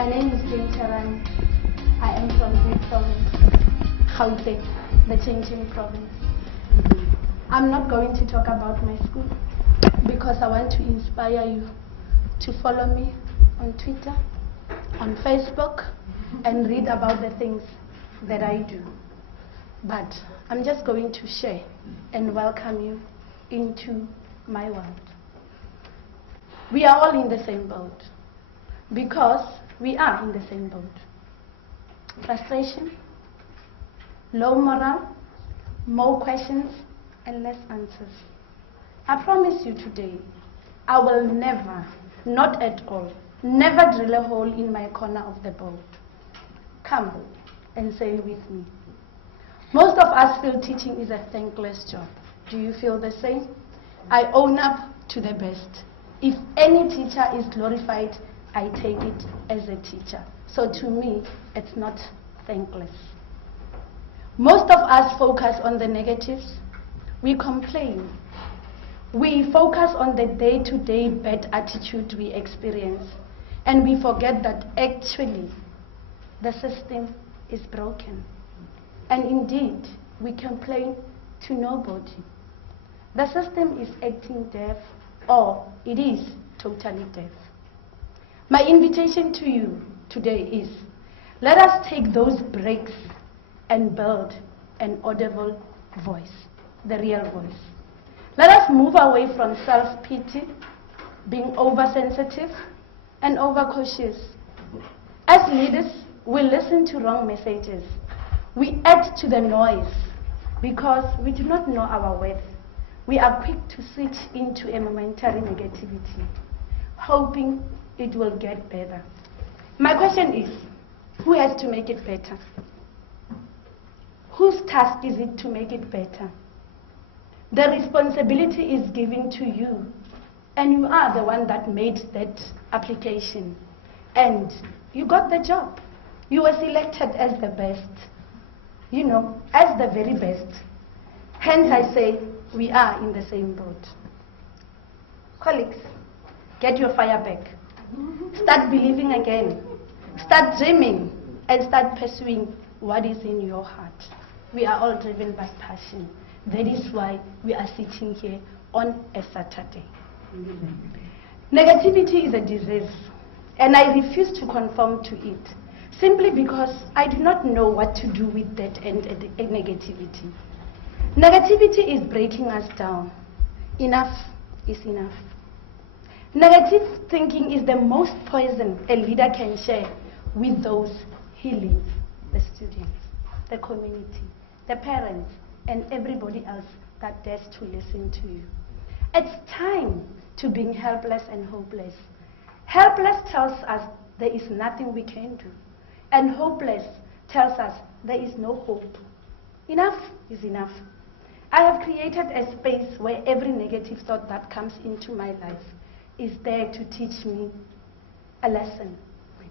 My name is Jane Tsharane. I am from this province, Gauteng, the changing province. I'm not going to talk about my school because I want to inspire you to follow me on Twitter, on Facebook, and read about the things that I do. But I'm just going to share and welcome you into my world. We are all in the same boat because we are in the same boat. Frustration, low morale, more questions and less answers. I promise you today, I will never, not at all, never drill a hole in my corner of the boat. Come and sail with me. Most of us feel teaching is a thankless job. Do you feel the same? I own up to the best. If any teacher is glorified, I take it as a teacher. So to me, it's not thankless. Most of us focus on the negatives. We complain. We focus on the day-to-day bad attitude we experience. And we forget that actually the system is broken. And indeed, we complain to nobody. The system is acting deaf, or it is totally deaf. My invitation to you today is, let us take those breaks and build an audible voice, the real voice. Let us move away from self-pity, being oversensitive and overcautious. As leaders, we listen to wrong messages. We add to the noise because we do not know our worth. We are quick to switch into a momentary negativity, hoping it will get better. My question is, who has to make it better? Whose task is it to make it better? The responsibility is given to you, and you are the one that made that application. And you got the job. You were selected as the best. You know, as the very best. Hence I say, we are in the same boat. Colleagues, get your fire back. Start believing again. Start dreaming and start pursuing what is in your heart. We are all driven by passion. That is why we are sitting here on a Saturday. Negativity is a disease, and I refuse to conform to it, simply because I do not know what to do with that and negativity. Negativity is breaking us down. Enough is enough. Negative thinking is the most poison a leader can share with those he leads, the students, the community, the parents, and everybody else that dares to listen to you. It's time to being helpless and hopeless. Helpless tells us there is nothing we can do, and hopeless tells us there is no hope. Enough is enough. I have created a space where every negative thought that comes into my life is there to teach me a lesson.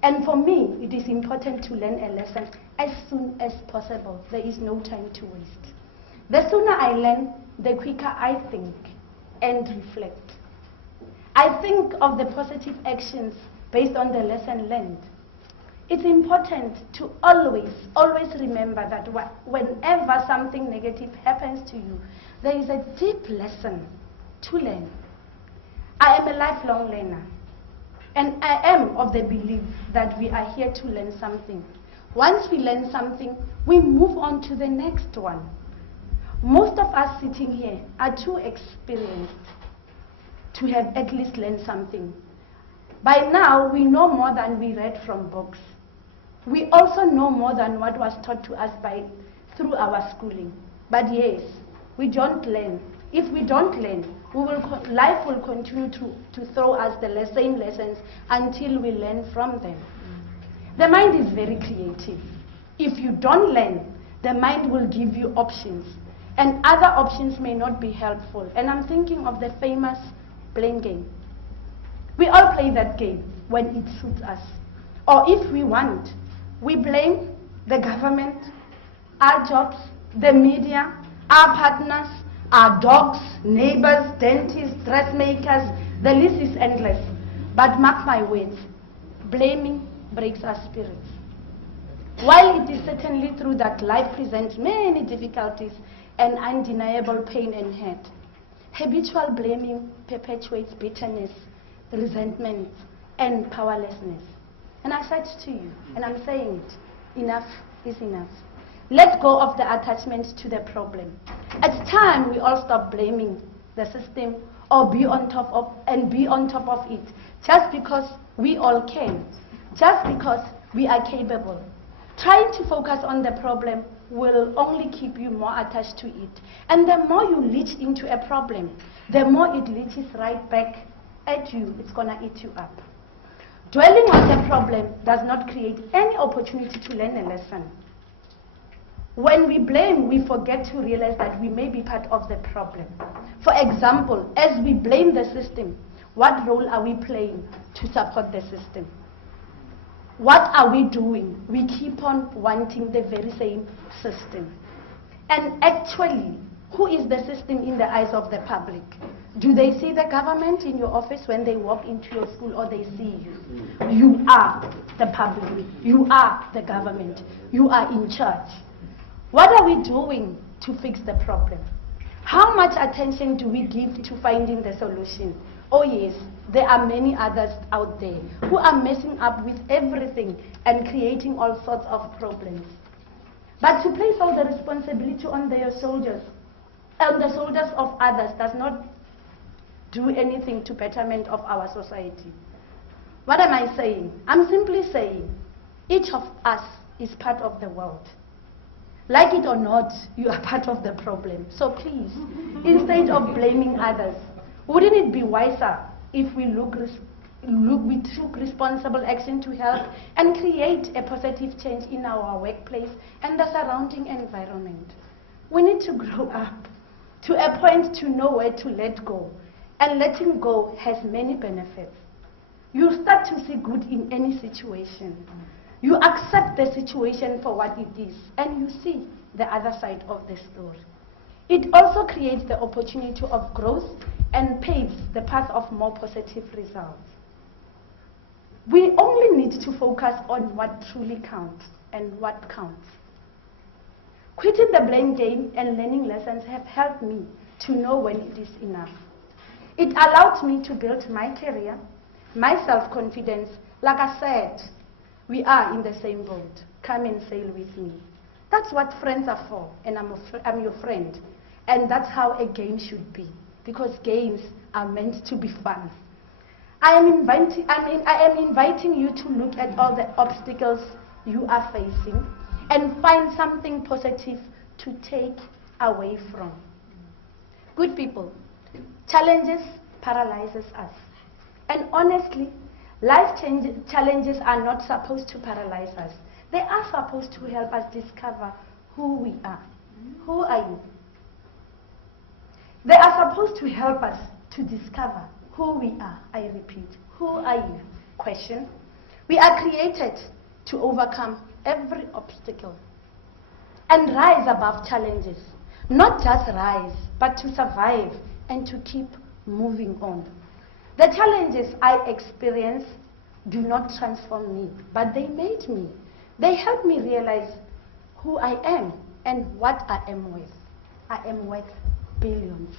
And for me, it is important to learn a lesson as soon as possible. There is no time to waste. The sooner I learn, the quicker I think and reflect. I think of the positive actions based on the lesson learned. It's important to always remember that whenever something negative happens to you, there is a deep lesson to learn. I am a lifelong learner, and I am of the belief that we are here to learn something. Once we learn something, we move on to the next one. Most of us sitting here are too experienced to have at least learned something. By now, we know more than we read from books. We also know more than what was taught to us through our schooling. But yes, we don't learn. If we don't learn, life will continue to throw us the same lessons until we learn from them. The mind is very creative. If you don't learn, the mind will give you options, and other options may not be helpful. And I'm thinking of the famous blame game. We all play that game when it suits us. Or if we want, we blame the government, our jobs, the media, our partners, our dogs, neighbors, dentists, dressmakers. The list is endless. But mark my words, blaming breaks our spirits. While it is certainly true that life presents many difficulties and undeniable pain and hurt, habitual blaming perpetuates bitterness, resentment, and powerlessness. And I said to you, and I'm saying it, enough is enough. Let go of the attachment to the problem. It's time we all stop blaming the system or be on top of it just because we all can, just because we are capable. Trying to focus on the problem will only keep you more attached to it. And the more you leech into a problem, the more it leeches right back at you. It's going to eat you up. Dwelling on the problem does not create any opportunity to learn a lesson. When we blame, we forget to realize that we may be part of the problem. For example, as we blame the system, what role are we playing to support the system? What are we doing? We keep on wanting the very same system. And actually, who is the system in the eyes of the public? Do they see the government in your office when they walk into your school, or they see you? You are the public. You are the government. You are in charge. What are we doing to fix the problem? How much attention do we give to finding the solution? Oh yes, there are many others out there who are messing up with everything and creating all sorts of problems. But to place all the responsibility on their shoulders and the shoulders of others does not do anything to betterment of our society. What am I saying? I'm simply saying each of us is part of the world. Like it or not, you are part of the problem. So please, instead of blaming others, wouldn't it be wiser if we took responsible action to help and create a positive change in our workplace and the surrounding environment? We need to grow up to a point to know where to let go. And letting go has many benefits. You start to see good in any situation. You accept the situation for what it is, and you see the other side of the story. It also creates the opportunity of growth and paves the path of more positive results. We only need to focus on what truly counts and what counts. Quitting the blame game and learning lessons have helped me to know when it is enough. It allowed me to build my career, my self-confidence. Like I said, we are in the same boat. Come and sail with me. That's what friends are for, and I'm your friend. And that's how a game should be, because games are meant to be fun. I am inviting you to look at all the obstacles you are facing and find something positive to take away from. Good people, challenges paralyzes us. And honestly, challenges are not supposed to paralyze us. They are supposed to help us discover who we are. Who are you? They are supposed to help us to discover who we are. I repeat, who are you? Question. We are created to overcome every obstacle and rise above challenges. Not just rise, but to survive and to keep moving on. The challenges I experience do not transform me, but they made me. They help me realize who I am and what I am worth. I am worth billions.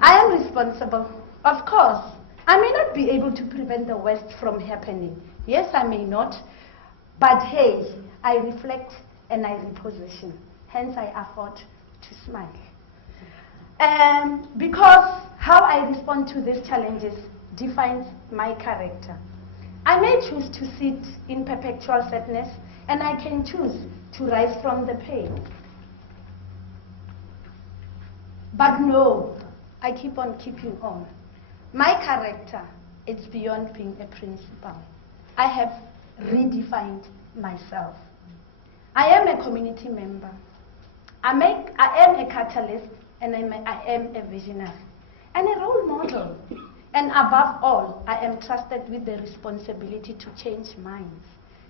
I am responsible. Of course, I may not be able to prevent the worst from happening. Yes, I may not. But hey, I reflect and I reposition. Hence, I afford to smile. Because how I respond to these challenges defines my character. I may choose to sit in perpetual sadness, and I can choose to rise from the pain. But no, I keep on keeping on. My character is beyond being a principal. I have redefined myself. I am a community member. I am a catalyst, and I am a visionary and a role model. And above all, I am trusted with the responsibility to change minds,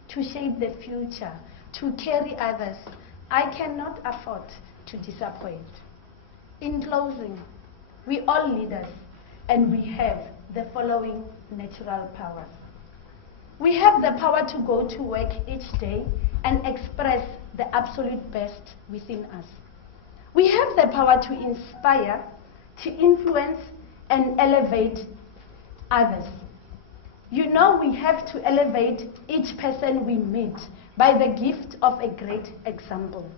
to shape the future, to carry others. I cannot afford to disappoint. In closing, we all leaders, and we have the following natural powers. We have the power to go to work each day and express the absolute best within us. We have the power to inspire, to influence, and elevate others. You know, we have to elevate each person we meet by the gift of a great example.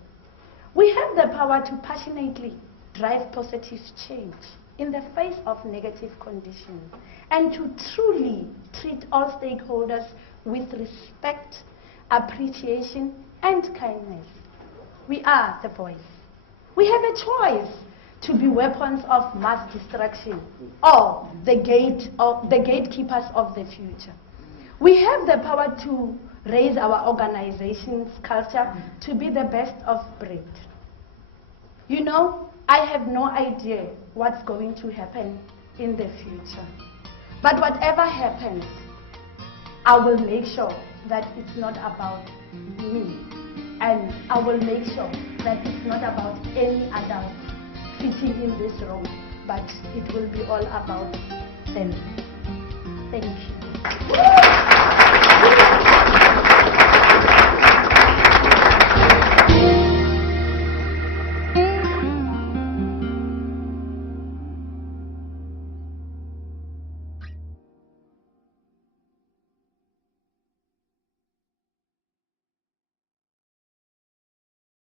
We have the power to passionately drive positive change in the face of negative conditions and to truly treat all stakeholders with respect, appreciation, and kindness. We are the voice. We have a choice to be weapons of mass destruction or the gatekeepers of the future. We have the power to raise our organization's culture to be the best of breed. You know, I have no idea what's going to happen in the future. But whatever happens, I will make sure that it's not about me. And I will make sure that it's not about any adult sitting in this room, but it will be all about them. Thank you.